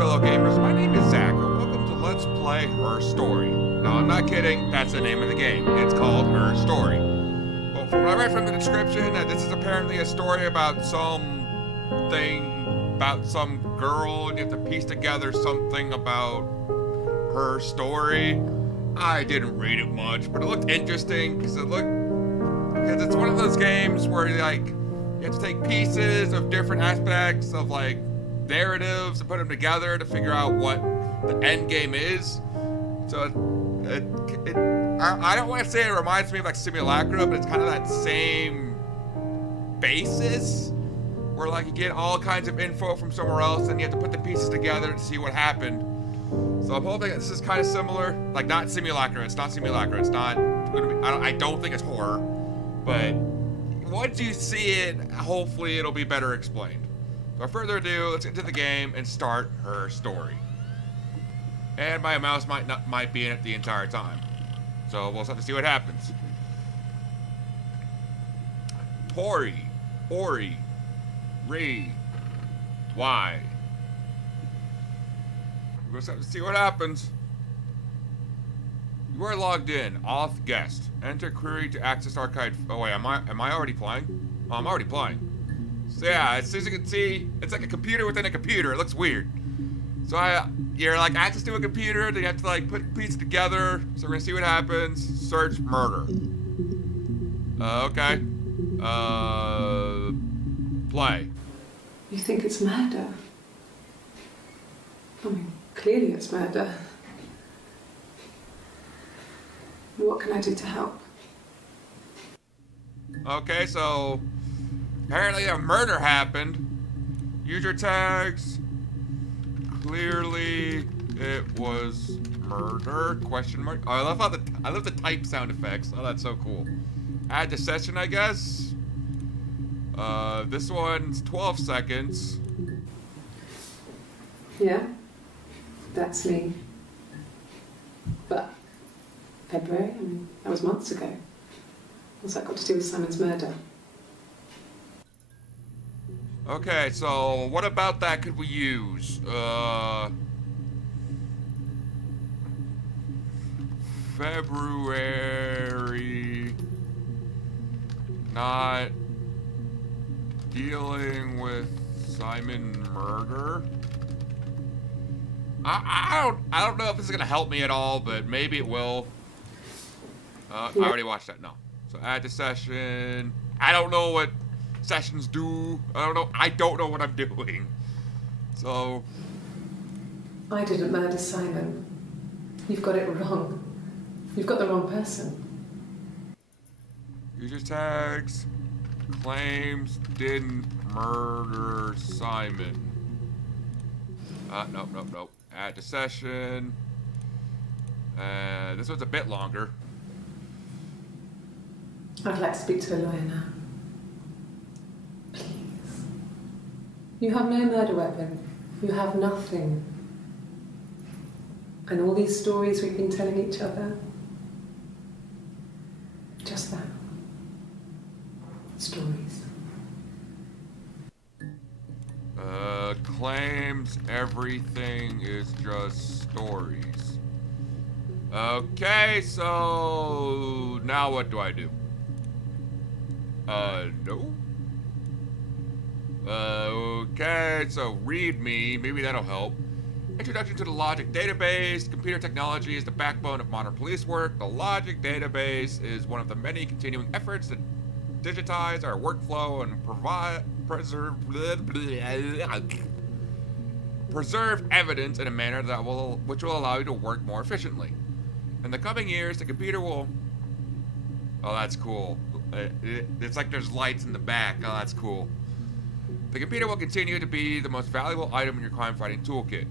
fellow gamers, my name is Zach, and welcome to Let's Play Her Story. No, I'm not kidding, that's the name of the game. It's called Her Story. Well, from what I read from the description, this is apparently a story about some girl, and you have to piece together something about her story. I didn't read it much, but it looked interesting, because it's one of those games where, you have to take pieces of different aspects of, narratives and put them together to figure out what the end game is. So I don't want to say it reminds me of Simulacra, but it's kind of that same basis where you get all kinds of info from somewhere else and you have to put the pieces together to see what happened. So I'm hoping this is kind of similar, not Simulacra. It's not Simulacra. It's not gonna be, I don't think it's horror, but once you see it, hopefully it'll be better explained. Without further ado, let's get into the game and start her story. And my mouse might be in it the entire time. So we'll just have to see what happens. Tori, Ori, Ree, Y. We'll just have to see what happens. You are logged in. Auth guest. Enter query to access archive. Oh wait, am I already playing? Oh, I'm already playing. So yeah, as you can see, it's like a computer within a computer. It looks weird. So you're access to a computer, then you have to put pieces together. So we're gonna see what happens. Search murder. Okay. Play. You think it's murder? I mean, clearly it's murder. What can I do to help? Okay, so apparently a murder happened. User tags. Clearly it was murder? Question mark. Oh, I love the type sound effects. Oh, that's so cool. Add to session, I guess. This one's 12 seconds. Yeah, that's me. But February, I mean, that was months ago. What's that got to do with Simon's murder? Okay, so what about that could we use? February. Not dealing with Simon murder. I don't know if this is gonna help me at all, but maybe it will. I already watched that. No. So add to session. I don't know what sessions do. I don't know what I'm doing. So I didn't murder Simon. You've got it wrong. You've got the wrong person. User tags. Claims didn't murder Simon. Nope. Add to session. This one's a bit longer. I'd like to speak to a lawyer now. Please. You have no murder weapon. You have nothing. And all these stories we've been telling each other. Just that. Stories. Claims everything is just stories. Okay, so now what do I do? No. Okay, so read me. Maybe that'll help. Introduction to the Logic Database. Computer technology is the backbone of modern police work. The Logic Database is one of the many continuing efforts to digitize our workflow and preserve evidence in a manner which will allow you to work more efficiently. In the coming years, the computer will... Oh, that's cool. It's like there's lights in the back. Oh, that's cool. The computer will continue to be the most valuable item in your crime-fighting toolkit.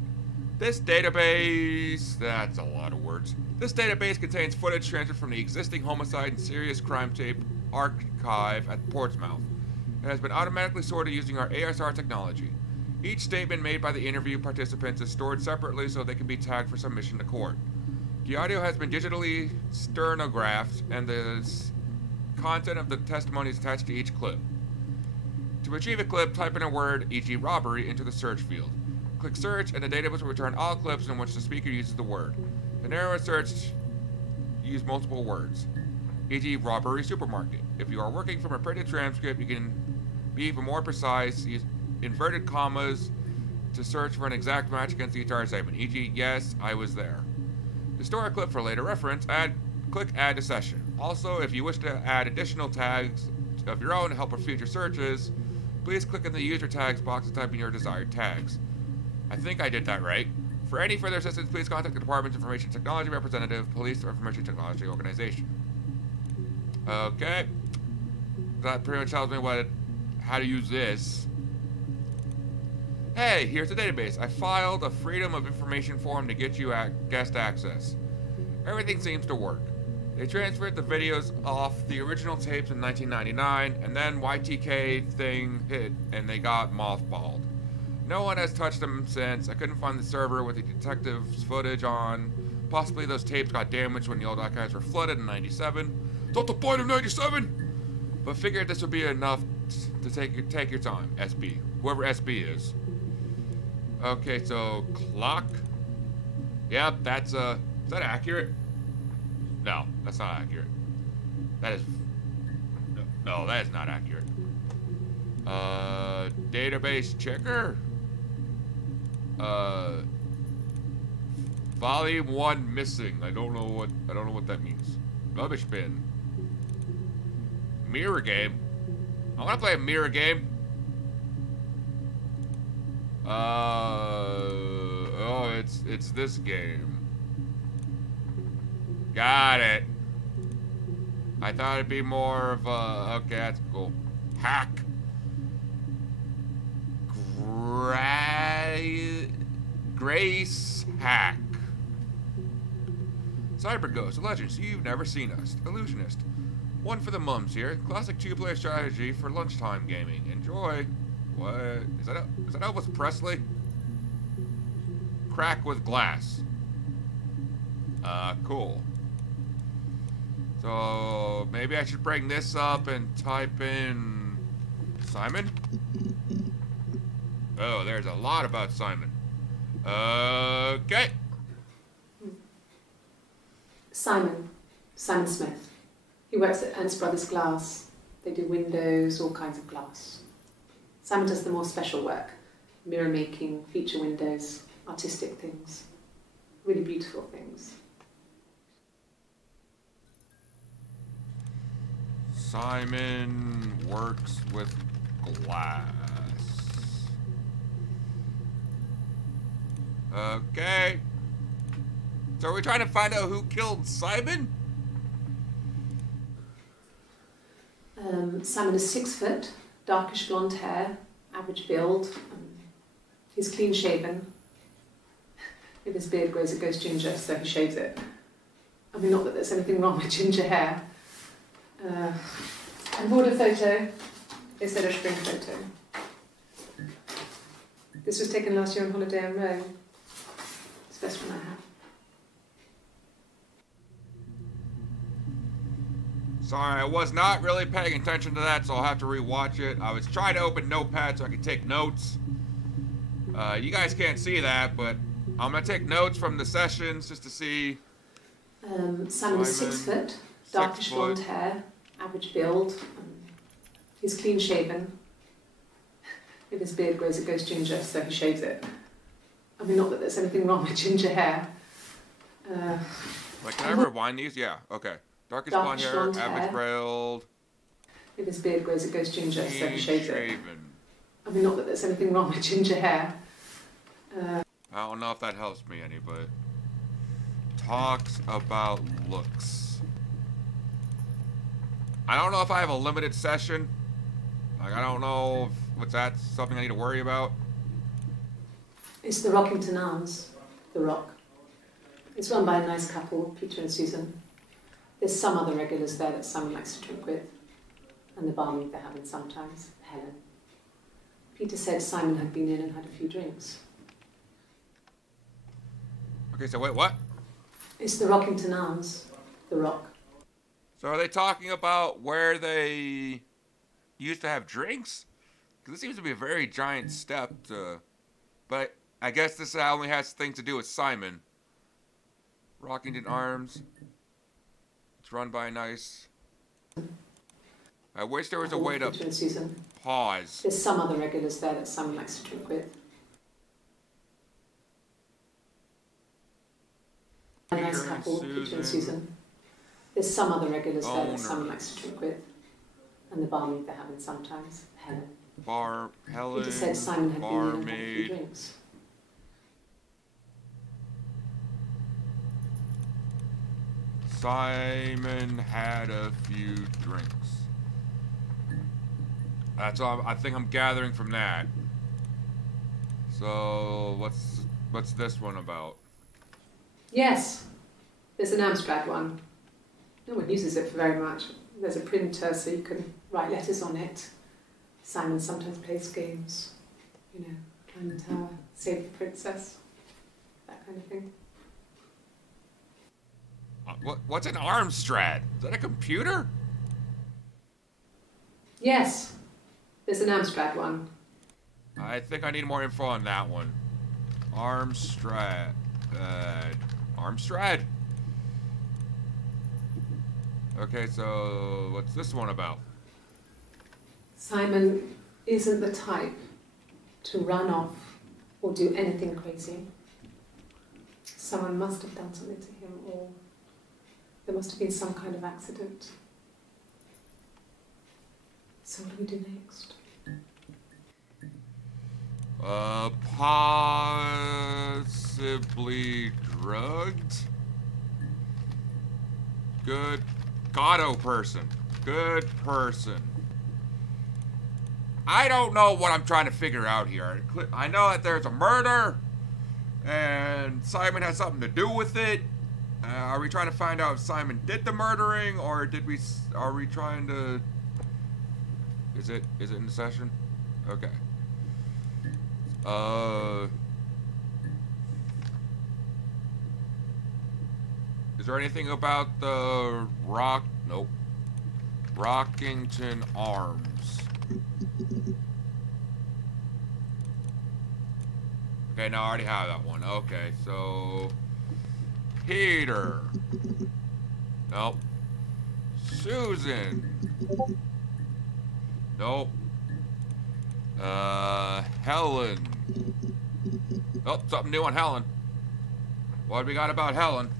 This database... That's a lot of words. This database contains footage transferred from the existing homicide and serious crime tape archive at Portsmouth. It has been automatically sorted using our ASR technology. Each statement made by the interview participants is stored separately so they can be tagged for submission to court. The audio has been digitally stenographed, and the content of the testimony is attached to each clip. To retrieve a clip, type in a word, e.g. robbery, into the search field. Click search, and the database will return all clips in which the speaker uses the word. The narrow search use multiple words, e.g. robbery supermarket. If you are working from a printed transcript, you can be even more precise. Use inverted commas to search for an exact match against the entire segment, e.g. yes, I was there. To store a clip for later reference, click add to session. Also, if you wish to add additional tags of your own to help with future searches, please click in the user tags box and type in your desired tags. I think I did that right. For any further assistance, please contact the Department of Information Technology representative, Police or Information Technology Organization. Okay. That pretty much tells me how to use this. Hey, here's the database. I filed a Freedom of Information form to get you guest access. Everything seems to work. They transferred the videos off the original tapes in 1999, and then YTK thing hit, and they got mothballed. No one has touched them since. I couldn't find the server with the detective's footage on. Possibly those tapes got damaged when the old archives were flooded in 97. It's not the point of 97! But figured this would be enough to take your time, SB. Whoever SB is. Okay, so clock. Yep, that's is that accurate? No, that's not accurate. That is no, that is not accurate. Database checker. Volume 1 missing. I don't know what that means. Rubbish bin. Mirror game. I want to play a mirror game. Oh, it's this game. Got it. I thought it'd be more of a... Okay, that's cool. Hack. Grace Hack. Cyber Ghost, a legend, so you've never seen us. Illusionist. One for the mums here. Classic two-player strategy for lunchtime gaming. Enjoy. What? Is that Elvis Presley? Crack with glass. Cool. So, maybe I should bring this up and type in... Simon? Oh, there's a lot about Simon. Okay. Simon Smith. He works at Ernst Brothers Glass. They do windows, all kinds of glass. Simon does the more special work. Mirror making, feature windows, artistic things. Really beautiful things. Simon works with glass. Okay. So are we trying to find out who killed Simon? Simon is 6 foot, darkish blonde hair, average build. He's clean shaven. If his beard grows, it goes ginger, so he shaves it. I mean, not that there's anything wrong with ginger hair. I bought a photo instead of spring photo. This was taken last year on holiday in Rome. It's the best one I have. Sorry, I was not really paying attention to that, so I'll have to rewatch it. I was trying to open Notepad so I could take notes. You guys can't see that, but I'm going to take notes from the sessions just to see. Simon is 6 foot, darkish blonde hair, average build. He's clean shaven. If his beard grows, it goes ginger, so he shaves it. I mean, not that there's anything wrong with ginger hair. Wait, can I rewind these? Yeah, okay. Darkish blonde hair, average build. If his beard grows, it goes ginger, so he shaves it. I mean, not that there's anything wrong with ginger hair. I don't know if that helps me any, but talks about looks. I don't know if I have a limited session. Like, I don't know if that's something I need to worry about. It's the Rockington Arms, The Rock. It's run by a nice couple, Peter and Susan. There's some other regulars there that Simon likes to drink with, and the barmaid they're having sometimes, Helen. Peter said Simon had been in and had a few drinks. Okay, so wait, what? It's the Rockington Arms, The Rock. So are they talking about where they used to have drinks? Because this seems to be a very giant step to... But I guess this only has things to do with Simon. Rockington Arms. It's run by Nice. I wish there was a way to Peter and Susan. pause. There's some other regulars there that Simon likes to drink with. A nice couple, Peter and Susan. There's some other regulars there that Simon likes to drink with. And the barmaid they're having sometimes, Helen. Helen. Peter said Simon had been in and had a few Barmaid. drinks. Simon had a few drinks. That's all I think I'm gathering from that. So what's this one about? Yes, there's an Amstrad one. No one uses it for very much. There's a printer so you can write letters on it. Simon sometimes plays games. You know, climb the tower, save the princess, that kind of thing. What's an Armstrad? Is that a computer? Yes, there's an Amstrad one. I think I need more info on that one. Armstrad. Armstrad? Okay, so what's this one about? Simon isn't the type to run off or do anything crazy. Someone must have done something to him, or there must have been some kind of accident. So what do we do next? Possibly drugged? Good. Gatto person. Good person. I don't know what I'm trying to figure out here. I know that there's a murder, and Simon has something to do with it. Are we trying to find out if Simon did the murdering, or are we trying to... Is it in the session? Okay. Is there anything about the Nope. Rockington Arms. Okay, no, I already have that one. Okay, so... Peter. Nope. Susan. Nope. Helen. Oh, something new on Helen. What we got about Helen?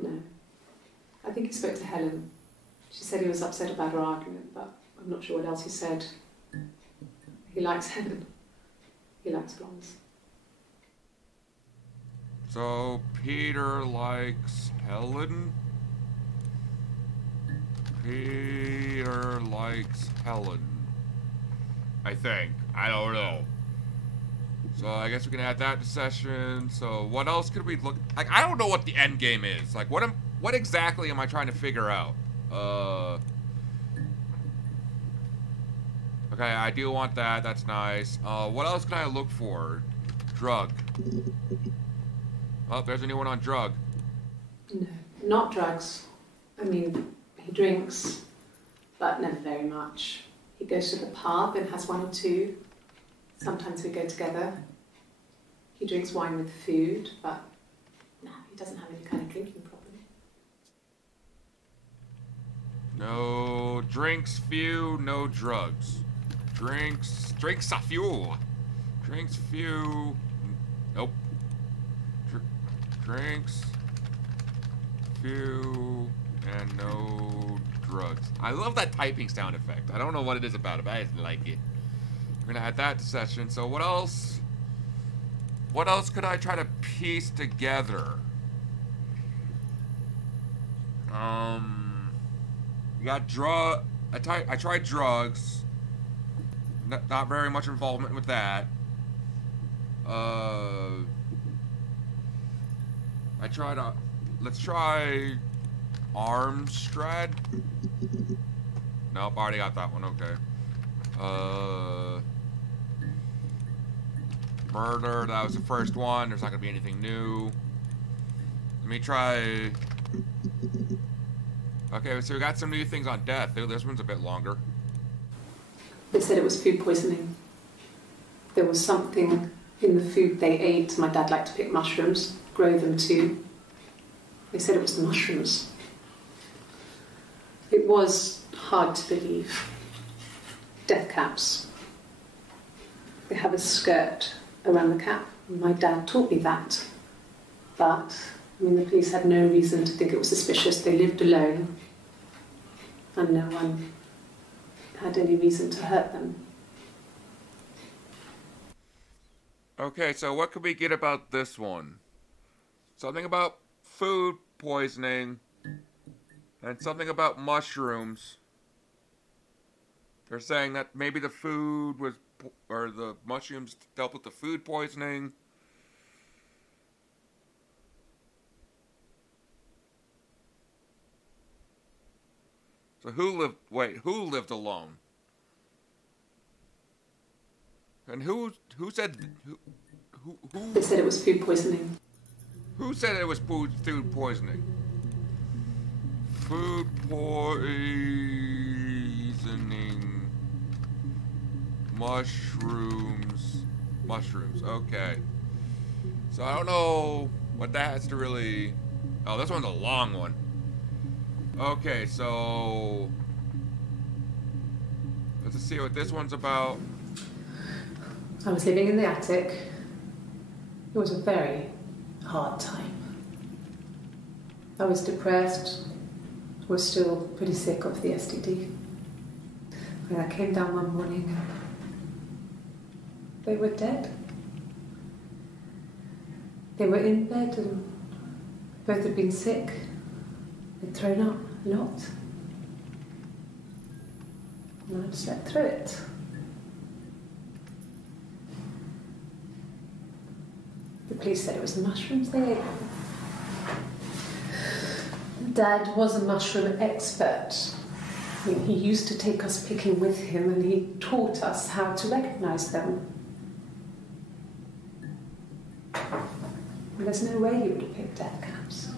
No. I think he spoke to Helen. She said he was upset about her argument, but I'm not sure what else he said. He likes Helen. He likes blondes. So, Peter likes Helen? Peter likes Helen. I think. I don't know. So, I guess we can add that to session. So, what else could we look... Like, I don't know what the end game is. Like, what exactly am I trying to figure out? Okay, I do want that. That's nice. What else can I look for? Drug. Oh, there's a new one on drug. No, not drugs. I mean, he drinks, but never very much. He goes to the pub and has one or two. Sometimes we go together. He drinks wine with food, but no, he doesn't have any kind of drinking problem. No drinks few, no drugs. Drinks a few. Drinks few. Nope. Drinks few and no drugs. I love that typing sound effect. I don't know what it is about it, but I just like it. We're gonna add that to session. So what else? What else could I try to piece together? You got drug. I tried drugs. Not very much involvement with that. I tried. Let's try Armstrad. Nope, I already got that one. Okay. Murder. That was the first one. There's not gonna be anything new. Let me try. Okay, so we got some new things on death. This one's a bit longer. They said it was food poisoning. there was something in the food they ate. My dad liked to pick mushrooms, grow them too. They said it was the mushrooms. It was hard to believe. Death caps. They have a skirt around the cap. My dad taught me that. But, I mean, the police had no reason to think it was suspicious. They lived alone. And no one had any reason to hurt them. Okay, so what could we get about this one? Something about food poisoning and something about mushrooms. They're saying that maybe the food was, or the mushrooms dealt with the food poisoning. So who lived alone? And who said, who? They said it was food poisoning. Who said it was food poisoning? Food poisoning. Mushrooms. Mushrooms, okay. So I don't know what that has to really... Oh, this one's a long one. Okay, so... Let's see what this one's about. I was living in the attic. It was a very hard time. I was depressed, was still pretty sick of the STD. When I came down one morning, they were dead. They were in bed and both had been sick. They'd thrown up a lot. And I'd slept through it. The police said it was the mushrooms they ate. Dad was a mushroom expert. I mean, he used to take us picking with him and he taught us how to recognise them. And there's no way he would have picked death caps.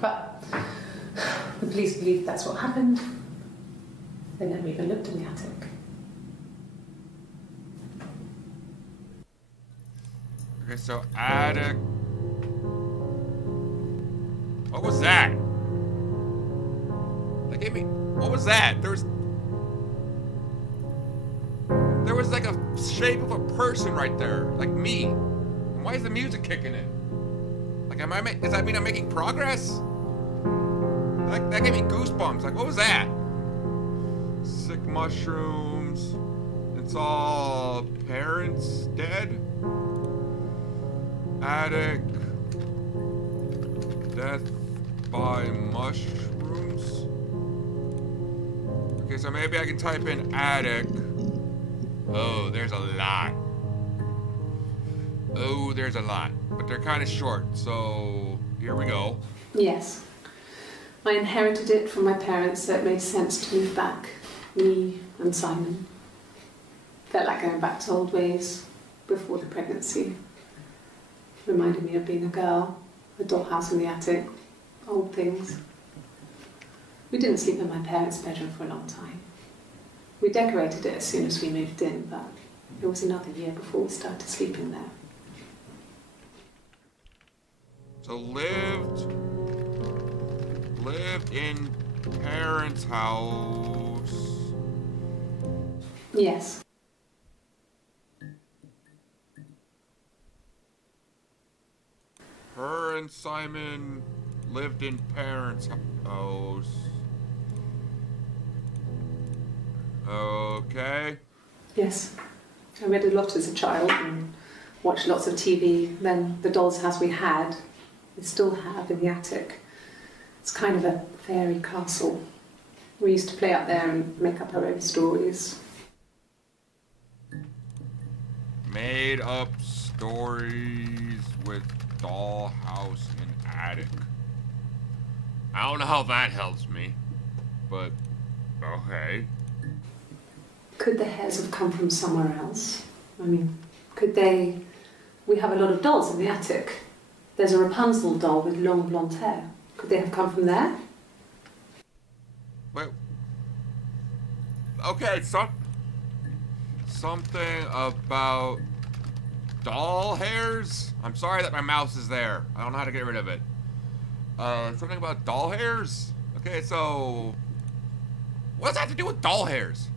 But the police believe that's what happened. They never even looked in the attic. Okay, so attic. What was that? That gave me. What was that? There was like a shape of a person right there, like me. And why is the music kicking in? Like, does that mean I'm making progress? That gave me goosebumps. Like, what was that? Sick mushrooms. It's all parents dead. Attic. Death by mushrooms. Okay, so maybe I can type in attic. Oh, there's a lot. Oh, there's a lot. But they're kind of short, so here we go. Yes. I inherited it from my parents, so it made sense to move back. Me and Simon. Felt like going back to old ways before the pregnancy. Reminded me of being a girl, a dollhouse in the attic, old things. We didn't sleep in my parents' bedroom for a long time. We decorated it as soon as we moved in, but it was another year before we started sleeping there. So lived in parents' house. Yes. Her and Simon lived in parents' house. Okay. Yes. I read a lot as a child and watched lots of TV. Then the doll's house we had, we still have in the attic. It's kind of a fairy castle. We used to play up there and make up our own stories. Made up stories with dollhouse and attic. I don't know how that helps me, but okay. Could the hairs have come from somewhere else? I mean, could they... We have a lot of dolls in the attic. There's a Rapunzel doll with long blonde hair. Could they have come from there? Wait. Okay, something about doll hairs? I'm sorry that my mouse is there. I don't know how to get rid of it. Something about doll hairs? Okay, so... what does that have to do with doll hairs?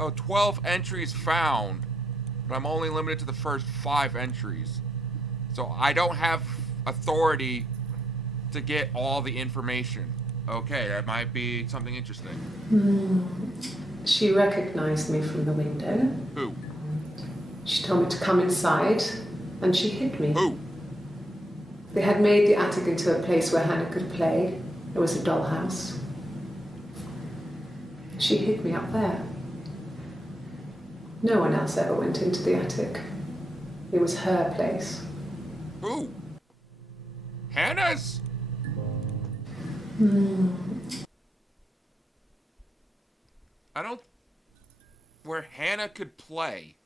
Oh, 12 entries found. But I'm only limited to the first 5 entries. So I don't have authority to get all the information. Okay, that might be something interesting. She recognized me from the window. Who? She told me to come inside, and she hid me. Who? They had made the attic into a place where Hannah could play. It was a dollhouse. She hid me up there. No one else ever went into the attic. It was her place. Who? Hannah's? I don't... where Hannah could play.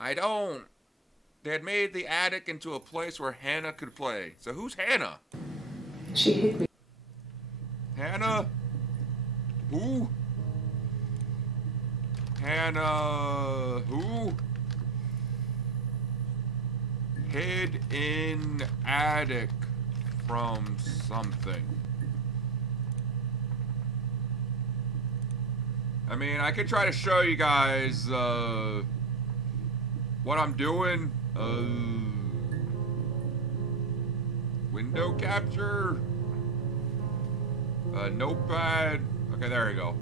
I don't... They had made the attic into a place where Hannah could play. So who's Hannah? She hid me. Hannah? Who? Hannah... who? Hid in attic from something. I mean, I could try to show you guys what I'm doing. Window capture. Notepad. Okay, there we go.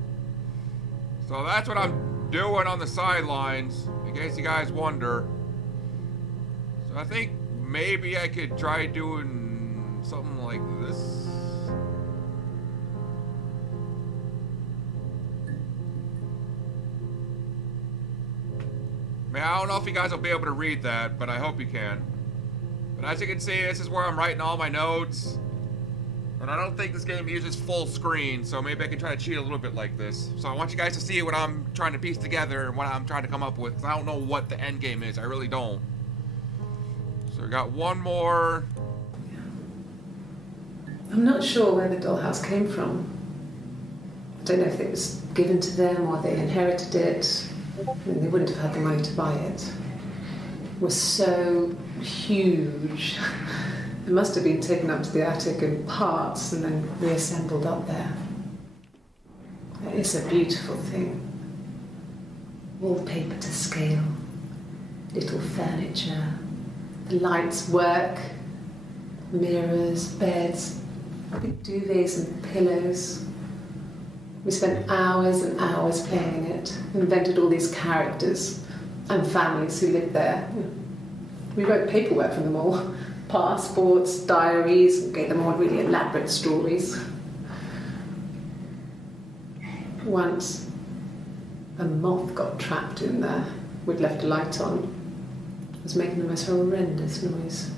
So that's what I'm doing on the sidelines, in case you guys wonder. So I think maybe I could try doing something like this. I mean, I don't know if you guys will be able to read that, but I hope you can. But as you can see, this is where I'm writing all my notes. And I don't think this game uses full screen, so maybe I can try to cheat a little bit like this. So I want you guys to see what I'm trying to piece together and what I'm trying to come up with. 'Cause I don't know what the end game is. I really don't. So we got one more. I'm not sure where the dollhouse came from. I don't know if it was given to them or they inherited it. I mean, they wouldn't have had the money to buy it. It was so huge. It must have been taken up to the attic in parts and then reassembled up there. It's a beautiful thing. Wallpaper to scale, little furniture, the lights work, mirrors, beds, big duvets and pillows. We spent hours and hours playing in it, invented all these characters and families who lived there. We wrote paperwork for them all. Passports, diaries, gave them all really elaborate stories. Once, a moth got trapped in there. We'd left a light on. It was making the most horrendous noise.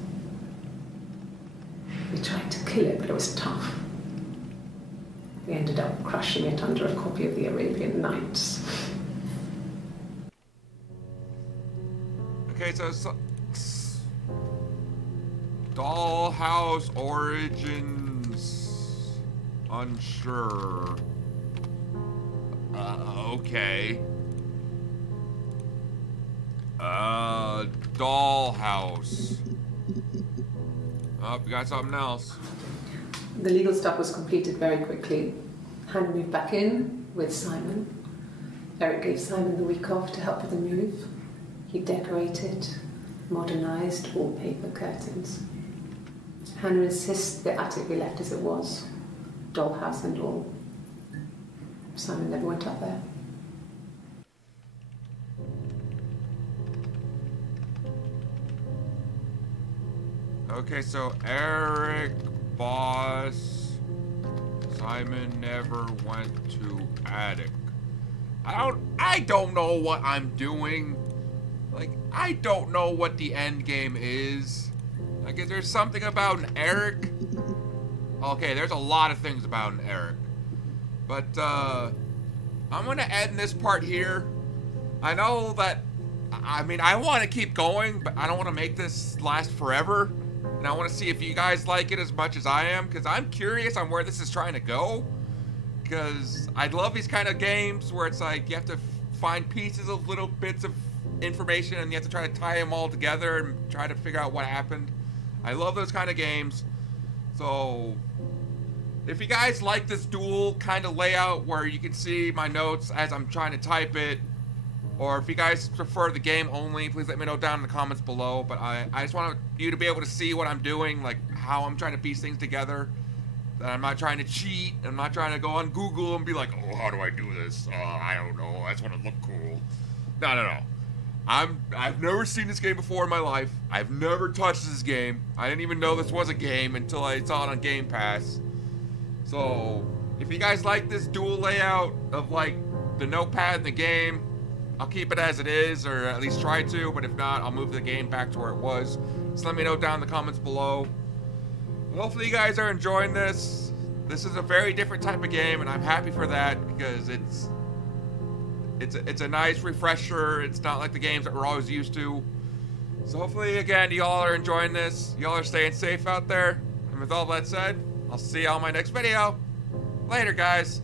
We tried to kill it, but it was tough. We ended up crushing it under a copy of the Arabian Nights. Okay, so Dollhouse origins unsure. Okay. Dollhouse. Oh, we got something else. The legal stuff was completed very quickly. Hannah moved back in with Simon. Eric gave Simon the week off to help with the move. He decorated, modernised wallpaper curtains. Hannah insists the attic be left as it was, dollhouse and all. Simon never went up there. Okay, so Eric, boss, Simon never went to attic. I don't know what I'm doing. Like, I don't know what the end game is. Like, is there something about an Eric? Okay, there's a lot of things about an Eric. But, I'm gonna end this part here. I know that, I mean, I want to keep going, but I don't want to make this last forever. and I want to see if you guys like it as much as I am, because I'm curious on where this is trying to go. Because I love these kind of games where it's like you have to find pieces of little bits of information and you have to try to tie them all together and try to figure out what happened. I love those kind of games. So if you guys like this dual kind of layout where you can see my notes as I'm trying to type it, or if you guys prefer the game only, please let me know down in the comments below. But I just want you to be able to see what I'm doing, like how I'm trying to piece things together. That I'm not trying to cheat. I'm not trying to go on Google and be like, oh, how do I do this? I don't know. I just want to look cool. No. I've never seen this game before in my life. I've never touched this game. I didn't even know this was a game until I saw it on Game Pass. So, if you guys like this dual layout of like the notepad in the game, I'll keep it as it is, or at least try to, but if not, I'll move the game back to where it was. Just let me know down in the comments below. Hopefully you guys are enjoying this. This is a very different type of game, and I'm happy for that, because it's a nice refresher. It's not like the games that we're always used to. So hopefully, again, y'all are enjoying this. Y'all are staying safe out there. And with all that said, I'll see y'all in my next video. Later, guys.